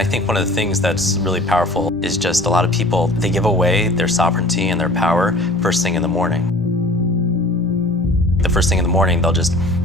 I think one of the things that's really powerful is just a lot of people, they give away their sovereignty and their power first thing in the morning. The first thing in the morning, they'll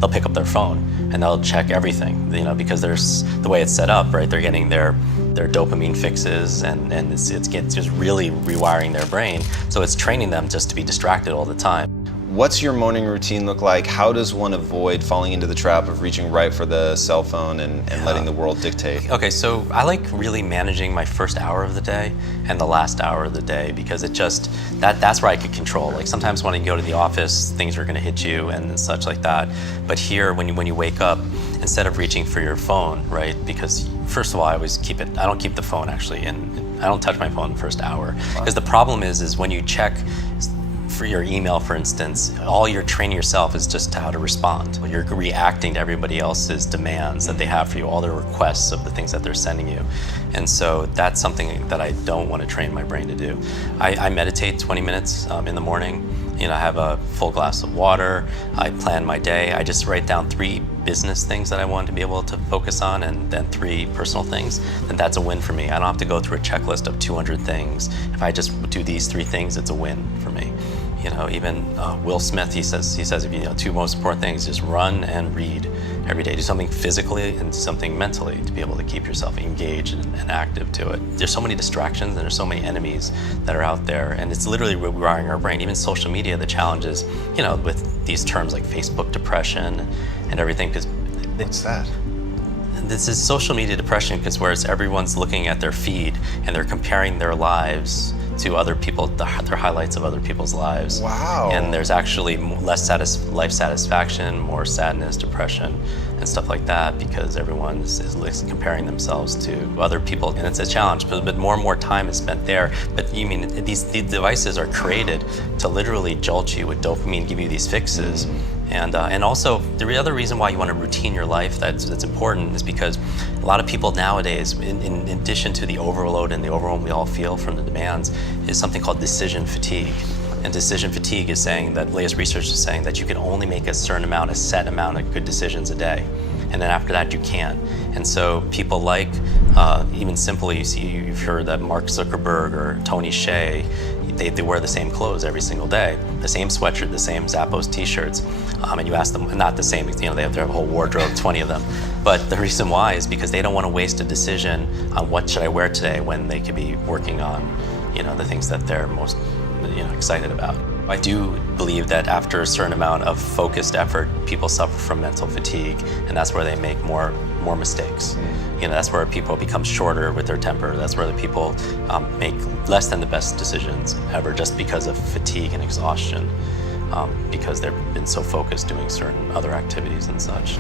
pick up their phone and they'll check everything, because there's the way it's set up, right? They're getting their dopamine fixes and it's just really rewiring their brain. So it's training them just to be distracted all the time. What's your morning routine look like? How does one avoid falling into the trap of reaching right for the cell phone and letting the world dictate? Okay, so I like really managing my first hour of the day and the last hour of the day, because that's where I could control. Like sometimes when you go to the office, things are gonna hit you and such like that. But here, when you wake up, instead of reaching for your phone, right? Because first of all, I don't keep the phone actually, and I don't touch my phone the first hour. Because the problem is when you check for your email, for instance, all you're training yourself is just how to respond. You're reacting to everybody else's demands that they have for you, all their requests of the things that they're sending you. And so that's something that I don't want to train my brain to do. I meditate 20 minutes in the morning. I have a full glass of water. I plan my day. I just write down 3 business things that I want to be able to focus on, and then 3 personal things. And that's a win for me. I don't have to go through a checklist of 200 things. If I just do these 3 things, it's a win for me. Even Will Smith, he says, if 2 most important things, just run and read every day. Do something physically and something mentally to be able to keep yourself engaged and active to it. There's so many distractions and there's so many enemies that are out there, and it's literally rewiring our brain. Even social media, the challenge is, with these terms like Facebook depression and everything. Because what's that? This is social media depression, because whereas everyone's looking at their feed and they're comparing their lives to other people, their highlights of other people's lives. Wow. And there's actually less life satisfaction, more sadness, depression, and stuff like that, because everyone is comparing themselves to other people, and it's a challenge. But more and more time is spent there. But these devices are created to literally jolt you with dopamine, give you these fixes. And also, the other reason why you want to routine your life that's important is because a lot of people nowadays, in addition to the overload and the overwhelm we all feel from the demands, is something called decision fatigue. And decision fatigue is saying that, latest research is saying that you can only make a set amount of good decisions a day. And then after that, you can't. And so people like, even simply, you've heard that Mark Zuckerberg or Tony Hsieh, they wear the same clothes every single day, the same sweatshirt, the same Zappos t-shirts. And you ask them, not the same, they have a whole wardrobe, 20 of them. But the reason why is because they don't want to waste a decision on what should I wear today when they could be working on, the things that they're most, excited about. I do believe that after a certain amount of focused effort, people suffer from mental fatigue, and that's where they make more mistakes. That's where people become shorter with their temper. That's where the people make less than the best decisions ever, just because of fatigue and exhaustion, because they've been so focused doing certain other activities and such.